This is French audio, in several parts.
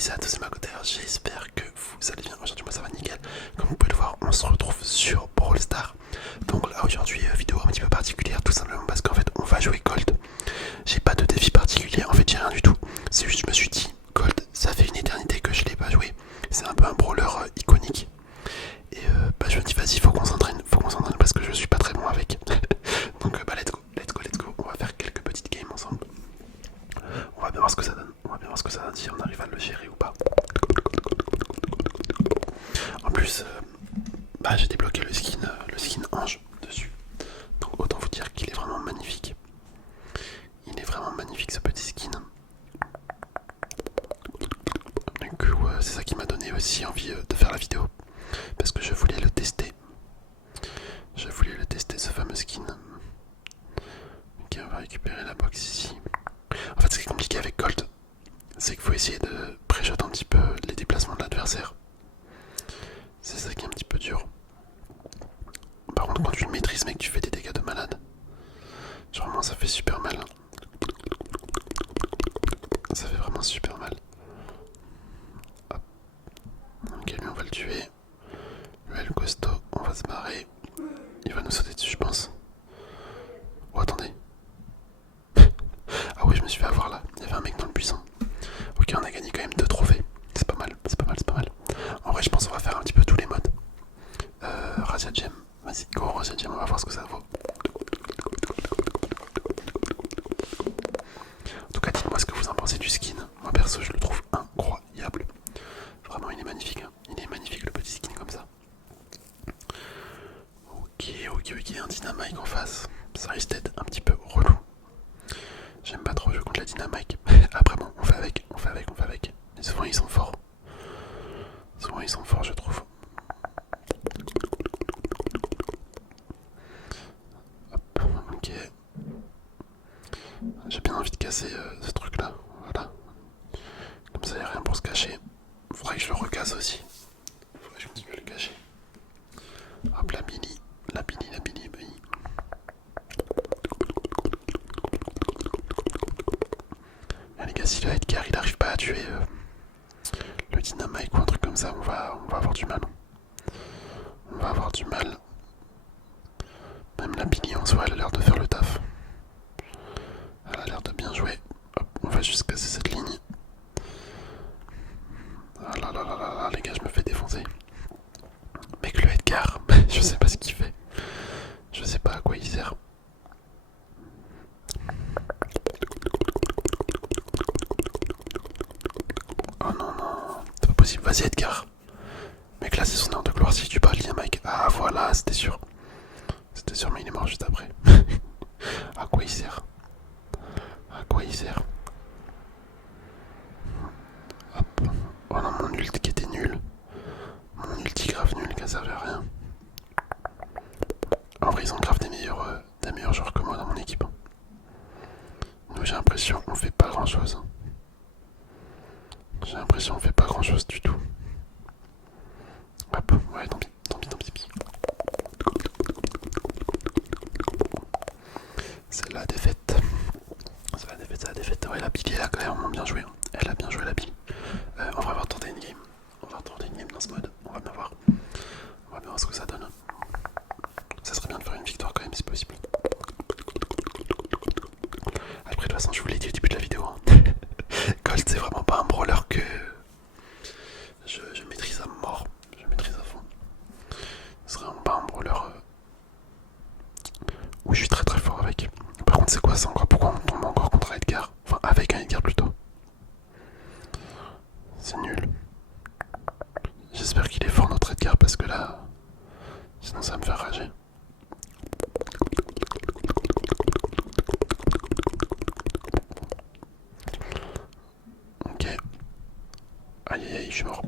Salut à tous, c'est Macoteur, j'espère que vous allez bien. Aujourd'hui moi ça va nickel. Comme vous pouvez le voir, on se retrouve sur Brawl Stars. Donc là aujourd'hui vidéo un petit peu particulière, tout simplement parce qu'en fait on va jouer Colt. J'ai pas de défi particulier, en fait j'ai rien du tout. C'est juste je me suis dit, Colt ça fait une éternité que je l'ai pas joué. C'est un peu un brawler iconique. Et je me dis vas-y faut qu'on s'entraîne parce que je suis pas très bon avec. Donc let's go, on va faire quelques petites games ensemble. On va bien voir ce que ça donne. On va bien voir ce que ça donne si on arrive à le gérer ou pas. En plus, j'ai débloqué le skin ange dessus. Donc autant vous dire qu'il est vraiment magnifique. Il est vraiment magnifique ce petit skin. Du coup, c'est ça qui m'a donné aussi envie de faire la vidéo. Parce que je voulais le tester. Je voulais le tester ce fameux skin. Ok, on va récupérer la box ici. En fait, ce qui est compliqué avec Colt, c'est qu'il faut essayer de pré-shot un petit peu les déplacements de l'adversaire. C'est ça qui est un petit peu dur. Par contre, quand tu le maîtrises, mec, tu fais des dégâts de malade. Genre, vraiment, ça fait super mal. Ça fait vraiment super mal. Hop. Ok, lui, on va le tuer. Lui, le costaud, on va se barrer. Il va nous sauter dessus, je pense. Oh, attendez. Ah oui, je me suis fait avoir là. Il y avait un mec dans le buisson. Ok, on a gagné quand même 2 trophées. C'est pas mal, c'est pas mal, c'est pas mal. En vrai, je pense qu'on va faire un petit peu tous les modes. Razia Gem. Vas-y, go Razia Gem, on va voir ce que ça vaut. En tout cas, dites-moi ce que vous en pensez du skin. Moi perso, je le trouve incroyable. Vraiment, il est magnifique. Hein. Il est magnifique le petit skin comme ça. Ok, un dynamite en face. Ça risque d'être un petit peu relou. J'aime pas trop jouer contre la dynamite. Après bon, on fait avec. Et souvent ils sont forts. Je trouve. Hop, ok. J'ai bien envie de casser ce truc là. Voilà. Comme ça, il n'y a rien pour se cacher. Faudrait que je le recasse aussi. Faudrait que je continue à le cacher. Hop, la Billy. Ah, les gars, si le Edgar il arrive pas à tuer le dynamite ou un truc comme ça, on va avoir du mal. On va avoir du mal. Même la Billy en soi, elle a l'air de faire le taf. Elle a l'air de bien jouer. Hop, on va juste casser cette ligne. Ah là là là là là, les gars, je me fais défoncer. Mec, le Edgar, je sais pas ce qu'il fait. Je sais pas à quoi il sert. Oh non, non, c'est pas possible. Vas-y, Edgar. Mec, là, c'est son heure de gloire si tu parles, Mike. Ah, voilà, c'était sûr. C'était sûr, mais il est mort juste après. À quoi il sert? À quoi il sert? Hop. Oh non, mon ult qui était nul. Mon ulti grave nul qui a servi à rien. En vrai, ils ont grave des meilleurs joueurs que moi dans mon équipe. Nous, j'ai l'impression qu'on fait pas grand chose. J'ai l'impression qu'on fait pas grand chose du tout. Hop, ouais, tant pis. C'est la défaite. C'est la défaite. Ouais, la Billy, elle a quand même bien joué. Hein. Elle a bien joué, la Billy. On va tenter une game. Dans ce mode. On va bien voir. Ce que ça donne. Ça serait bien de faire une victoire quand même, si possible. Après, de toute façon, je vous l'ai dit au début de la vidéo. Hein. Colt, c'est vraiment pas un brawler que je maîtrise à mort. Je maîtrise à fond. C'est vraiment pas un brawler où je suis très très fort avec. Par contre, c'est quoi ça encore? Pourquoi on tombe encore contre Edgar? Enfin, avec un Edgar plutôt. C'est nul. J'espère qu'il est fort notre Edgar parce que là, sinon ça va me faire rager. Ok. Aïe, je suis mort.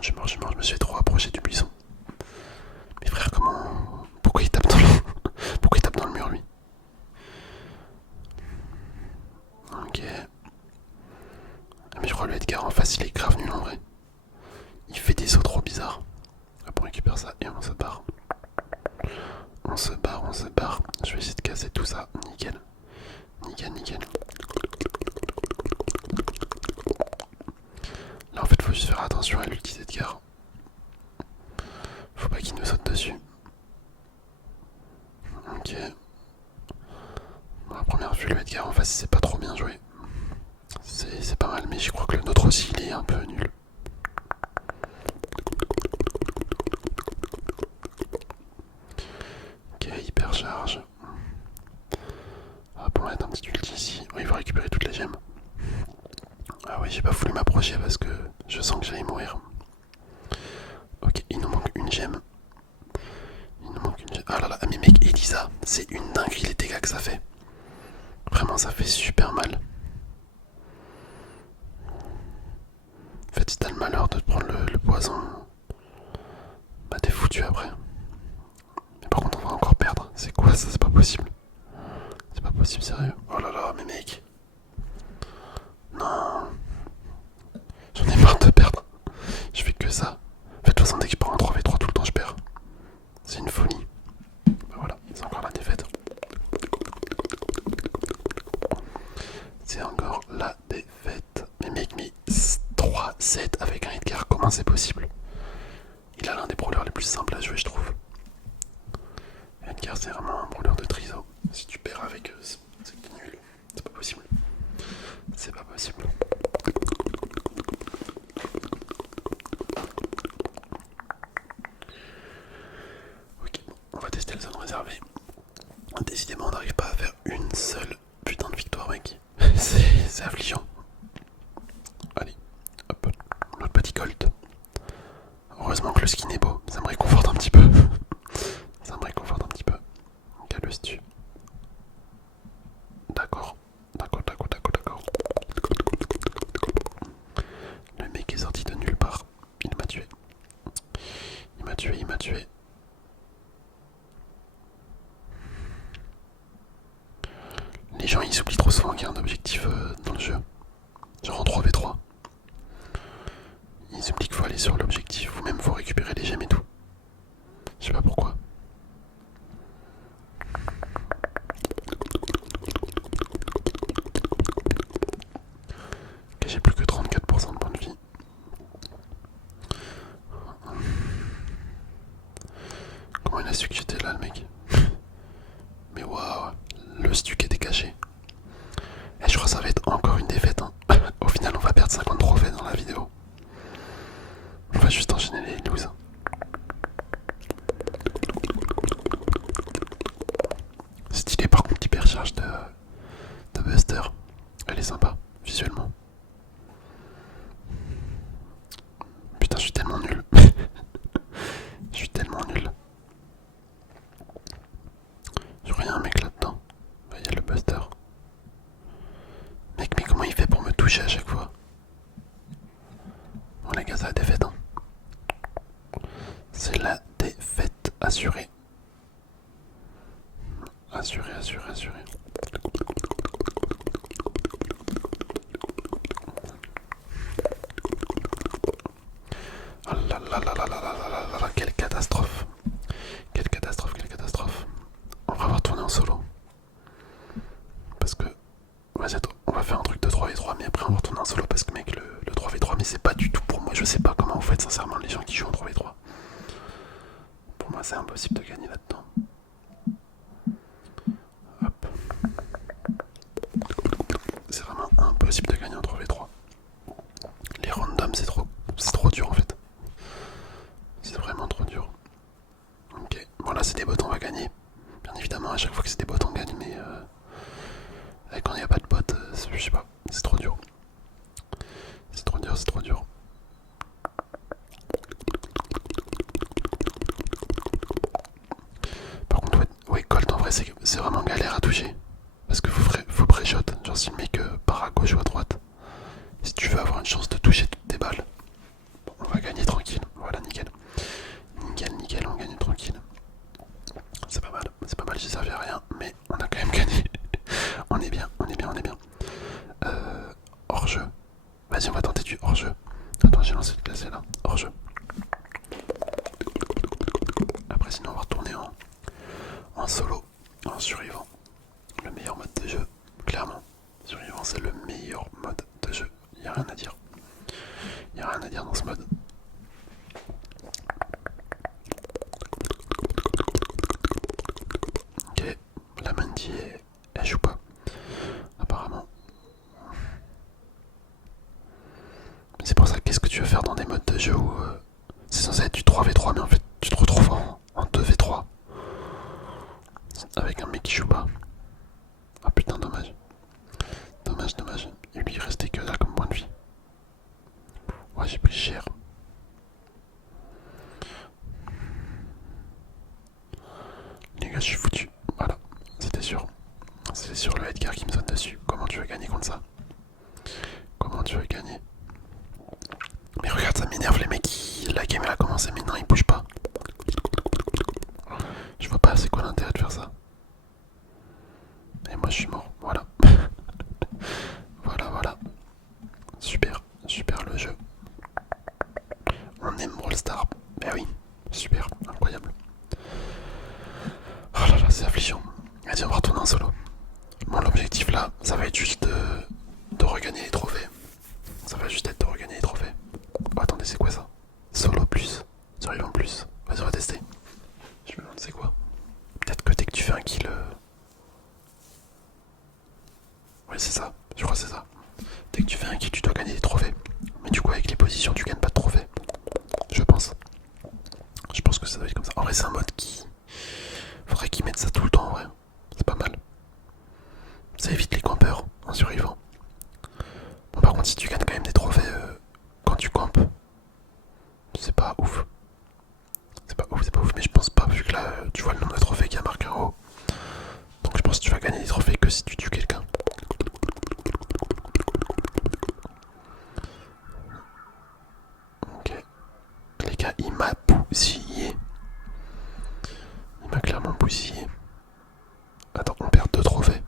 Je me suis trop approché du buisson. Mais frère, comment... Pourquoi il tape dans le mur, lui? Ok. Mais je crois que le Edgar en face, il est grave nul en vrai. Il fait des sauts trop bizarres. Hop, on récupère ça et on se barre. On se barre. Je vais essayer de casser tout ça. Nickel. Attention à l'ulti d'Edgar. Faut pas qu'il nous saute dessus. Ok. Bon, à première vue, le Edgar en face, c'est pas trop bien joué. C'est pas mal, mais je crois que le nôtre aussi, il est un peu nul. Ok, hyper charge. On va mettre un petit ulti ici. Oh, il va récupérer toutes les gemmes. Ah oui, j'ai pas voulu m'approcher parce que je sens que j'allais mourir. Ok, il nous manque une gemme. Il nous manque une gemme. Ah là là, mais mec, Elisa, c'est une dinguerie les dégâts que ça fait. Vraiment, ça fait super mal. En fait, si t'as le malheur de te prendre le poison, bah t'es foutu après. Mais par contre, on va encore perdre. C'est quoi ça? C'est pas possible. C'est pas possible, sérieux. Oh là là, mais mec. Non. J'en ai marre de perdre. Je fais que ça. En fait, de toute façon, dès que je pars en 3v3, tout le temps je perds. C'est une folie. Bah voilà, c'est encore la défaite. C'est encore la défaite. Mais mec, mais 3-7 avec un Edgar, comment c'est possible? Il a l'un des brawlers les plus simples à jouer, je trouve. Edgar, c'est vraiment un brawler de triso. Si tu perds avec eux, c'est nul. C'est pas possible. C'est pas possible. Ok, on va tester la zone réservée. Décidément, on n'arrive pas à faire une seule putain de victoire, mec. C'est affligeant. Allez, hop, notre petit colt. Heureusement que le skin est beau, ça me réconforte un petit peu. Ça me réconforte un petit peu. Calus-tu. D'accord. D'accord. Le mec est sorti de nulle part. Il m'a tué. Il m'a tué. Les gens ils oublient trop souvent qu'il y a un objectif dans le jeu. Genre en 3v3. Ils oublient qu'il faut aller sur l'objectif ou même faut récupérer les gemmes et tout. Je sais pas pourquoi. Ok, j'ai plus que 34% de points de vie. Comment il a su que j'étais là, le mec? Mais waouh, le stuck était caché. Et je crois que ça va être encore une défaite. Hein. Au final, on va perdre 50 trophées dans la vidéo. On va juste enchaîner les loses. Stylé par contre, hypercharge de Buster. Elle est sympa, visuellement. Putain, je suis tellement nul. Je suis tellement nul. Je vois un mec là-dedans. Bah, y a le Buster. Mec, mais comment il fait pour me toucher à chaque fois? Bon les gars, c'est la défaite. Hein. C'est la défaite assurée. Assurée. Oh là là là là là là là, quelle catastrophe. Quelle catastrophe. On va retourner en solo. Parce que vas-y, on va faire un truc de 3v3, mais après on va retourner en solo parce que mec, le 3v3, mais c'est pas du tout pour moi. Je sais pas comment vous faites sincèrement les gens qui jouent en 3v3. Pour moi, c'est impossible de gagner là-dedans. Hop. C'est vraiment impossible de gagner en 3v3. Les randoms, c'est trop dur en fait. C'est vraiment trop dur. Ok, bon là c'est des bots, on va gagner. Bien évidemment, à chaque fois que c'est des bots, on gagne, mais quand il n'y a pas de bots, je sais pas, c'est trop dur. C'est trop dur. Par contre, ouais, Colt en vrai, c'est vraiment galère à toucher. Parce que faut pré-shot. Genre, si le mec part à gauche ou à droite, si tu veux avoir une chance de toucher toutes tes balles, bon, on va gagner tranquille. Voilà, nickel. Nickel, on gagne tranquille. C'est pas mal, j'ai servi à rien, mais on a quand même gagné. On est bien. Hors-jeu. Vas-y, on va tenter du hors-jeu. Attends, j'ai lancé le classé là. Hors-jeu. Après, sinon, on va retourner en solo, en survivant. Le meilleur mode de jeu, clairement. Survivant, c'est le meilleur mode de jeu. Y'a rien à dire. Y'a rien à dire dans ce mode. C'est pour ça, qu'est-ce que tu veux faire dans des modes de jeu où c'est censé être du 3v3, mais en fait tu te retrouves en 2v3 avec un mec qui joue pas. Ah putain, dommage. Dommage, dommage. Il lui restait que dalle comme point de vie. Ouais, j'ai pris cher. Les gars, je suis foutu. Voilà, c'était sûr. C'est sur le Edgar qui me saute dessus. Comment tu veux gagner contre ça? Comment tu veux gagner? Mais regarde, ça m'énerve les mecs. La game elle a commencé, mais non, ils bougent pas. Je vois pas c'est quoi l'intérêt de faire ça. Et moi je suis mort, voilà. Voilà, voilà. Super, super le jeu. On aime Brawl Stars. Ben oui, super, incroyable. Oh là là, c'est affligeant. Vas-y, on va retourner en solo. Bon, l'objectif là, ça va être juste de regagner les trophées. Ça va juste être de regagner les trophées. Oh, attendez, c'est quoi ça? Solo plus, survivant plus. Vas-y, on va tester. Je me demande c'est quoi. Peut-être que dès que tu fais un kill... Ouais, c'est ça, je crois que c'est ça. Dès que tu fais un kill, tu dois gagner des trophées. Mais du coup, avec les positions, tu gagnes pas de trophées. Je pense. Je pense que ça doit être comme ça. En vrai, c'est un mode qui... Faudrait qu'ils mettent ça tout le temps, en vrai. C'est pas mal. Ça évite les campeurs en survivant. Bon, par contre, si tu gagnes quand même des trophées quand tu campes, c'est pas ouf. C'est pas ouf, mais je pense pas, vu que là, tu vois le nombre de trophées qu'il y a marqué en haut. Donc je pense que tu vas gagner des trophées que si tu tues quelqu'un. Ok. Les gars, il m'a bousillé. Il m'a clairement bousillé. Attends, on perd 2 trophées.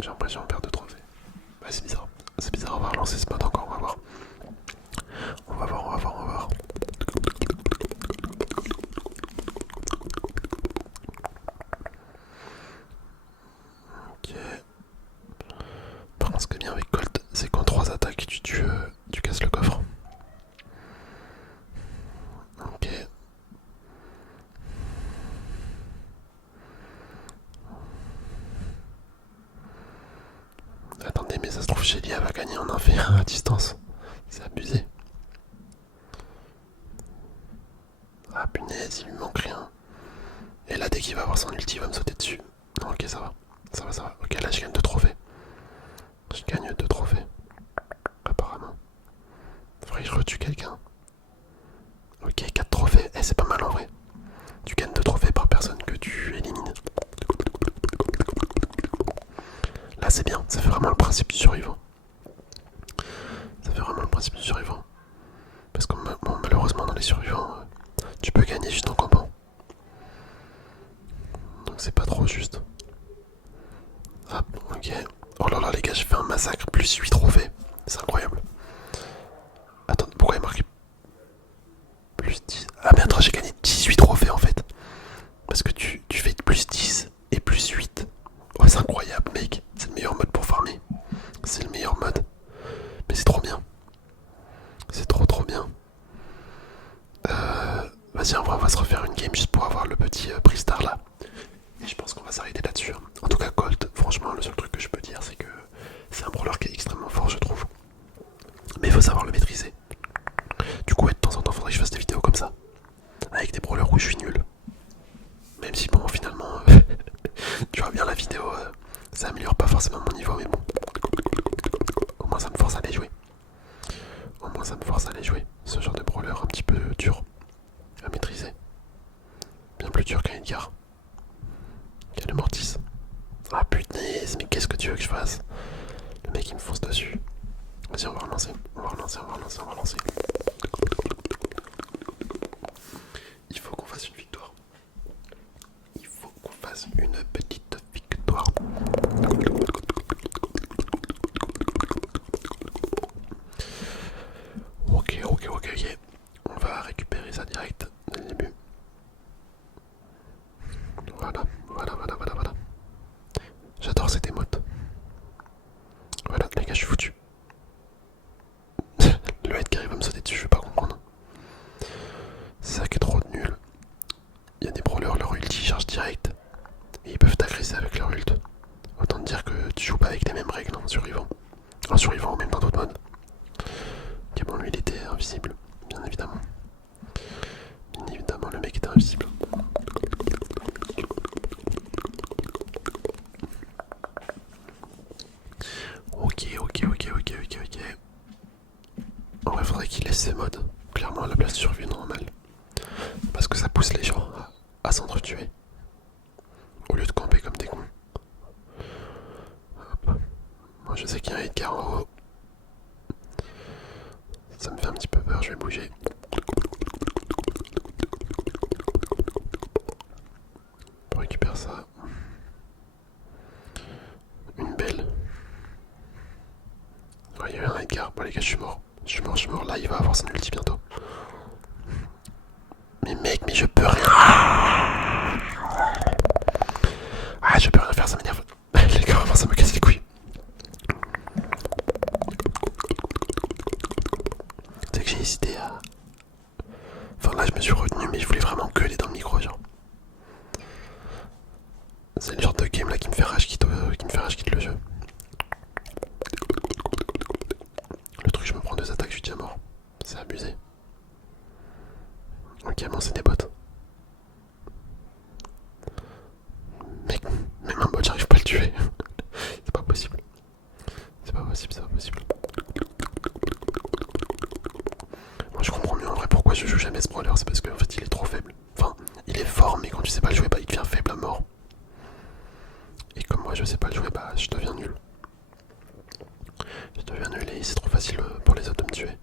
J'ai l'impression qu'on perd 2 trophées. Ouais, c'est bizarre. C'est bizarre, on va relancer ce mode encore, on va voir. On va voir, on va voir, on va voir. Ok. Par contre, ce qui est bien avec Colt, c'est qu'en 3 attaques, tu casses le coffre. Ok. Attendez, mais ça se trouve, Shelly va gagner en 1v1 à distance. C'est abusé. Ah punaise, il lui manque rien. Et là, dès qu'il va avoir son ulti, il va me sauter dessus. Non, ok, ça va. Ça va, ça va. Ok, là, je gagne 2 trophées. Je gagne 2 trophées. Apparemment. Faudrait que je retue quelqu'un. Ok, 4 trophées. Eh, c'est pas mal en vrai. Tu gagnes 2 trophées par personne que tu élimines. Là, c'est bien. Ça fait vraiment le principe du survivant. Ça fait vraiment le principe du survivant. Parce que bon, malheureusement, dans les survivants, tu peux gagner juste en campant. Donc c'est pas trop juste. Hop, ok. Oh là là, les gars, j'ai fait un massacre. Plus 8 trophées. C'est incroyable. Attends, pourquoi il est marqué plus 10? Ah mais attends, j'ai gagné 18 trophées en fait. Parce que tu fais plus 10 et plus 8. Oh, c'est incroyable, mec. C'est le meilleur mode pour farmer. C'est le meilleur mode. Mais c'est trop bien. C'est trop bien. Vas-y, on va se refaire une game juste pour avoir le petit prix star là. Et je pense qu'on va s'arrêter là-dessus. En tout cas, Colt, franchement, le seul truc que je peux dire, c'est que c'est un brawler qui est extrêmement fort, je trouve. Mais il faut savoir le maîtriser. Du coup, de temps en temps, faudrait que je fasse des vidéos comme ça. Avec des brawlers où je suis nul. Même si, bon, finalement, tu vois bien la vidéo, ça améliore pas forcément mon niveau, mais bon. Au moins, ça me force à aller jouer. Au moins, ça me force à aller jouer. Ce genre de brawler un petit peu dur à maîtriser. Bien plus dur qu'un Edgar. Qu'un le Mortis. Ah punaise, mais qu'est-ce que tu veux que je fasse? Le mec il me fonce dessus. Vas-y, on va relancer. On va relancer, on va relancer, on va relancer. Il faut qu'on fasse une victoire. Il faut qu'on fasse une petite victoire. Ok. On va récupérer ça direct dès le début. Voilà. J'adore cette émote. Voilà, les gars, je suis foutu. Le Edgar il va me sauter dessus, je vais pas comprendre. C'est ça qui est trop nul. Il y a des brawlers, leur ulti charge direct. Et ils peuvent t'agresser avec leur ult. Autant te dire que tu joues pas avec les mêmes règles en survivant. En survivant ou même dans d'autres modes. En vrai, faudrait qu'il laisse ses modes, clairement à la place de survie normale. Parce que ça pousse les gens à s'entretuer. Au lieu de camper comme des cons. Hop. Moi je sais qu'il y a un Edgar en haut. Ça me fait un petit peu peur, je vais bouger. On récupère ça. Une belle. Ouais, il y a eu un Edgar. Bon les gars, je suis mort. Je suis mort. Là, il va avoir son ulti bientôt. Mais mec, mais je peux rien. Ah, je peux rien faire, ça m'énerve. Les gars, vraiment, ça me casse les couilles. C'est que j'ai hésité à... Enfin là, je me suis retenu, mais je voulais vraiment gueuler dans le micro, genre. C'est le genre de game là qui me fait rage quitte, le jeu. Le truc, je me prends 2 attaques, je suis déjà mort. C'est abusé. Ok, bon, c'est des bots. Mec, même un bot, j'arrive pas à le tuer. C'est pas possible. C'est pas possible, c'est pas possible. Moi, je comprends mieux en vrai pourquoi je joue jamais ce brawler. C'est parce qu'en fait, il est trop faible. Enfin, il est fort, mais quand tu sais pas le jouer, bah, il devient faible à mort. Et comme moi, je sais pas le jouer, bah, je deviens nul. Je deviens nul et c'est trop facile pour les autres de me tuer.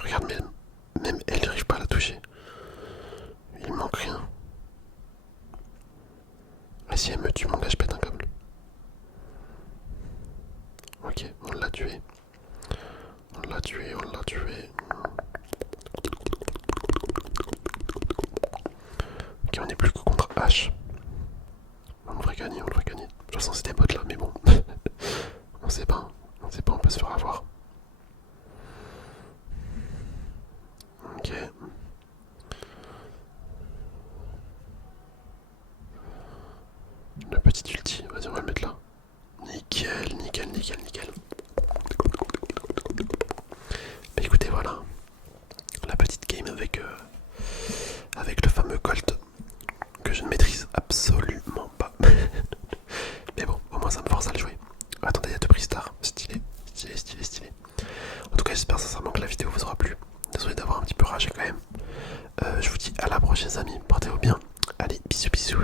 Regarde, même elle n'arrive pas à la toucher. Il manque rien. Et si elle me tue, mon gars, je pète un câble. Ok, on l'a tué. On l'a tué, on l'a tué. Ok, on est plus que contre H. On devrait gagner, on devrait gagner. De toute façon, c'est des bots là, mais bon. On sait pas, on peut se faire avoir. Ok. Le petit ulti, vas-y, on va le mettre là. Nickel, nickel, nickel, nickel. Bah écoutez, voilà. La petite game avec le fameux Colt que je ne maîtrise absolument pas. Mais bon, au moins ça me force à le jouer. Attendez, il y a 2 prix star. Stylé, stylé, stylé, stylé. En tout cas, j'espère sincèrement que la vidéo vous aura plu. Désolé d'avoir un petit peu ragé quand même. Je vous dis à la prochaine, amis. Portez-vous bien. Allez, bisous, bisous.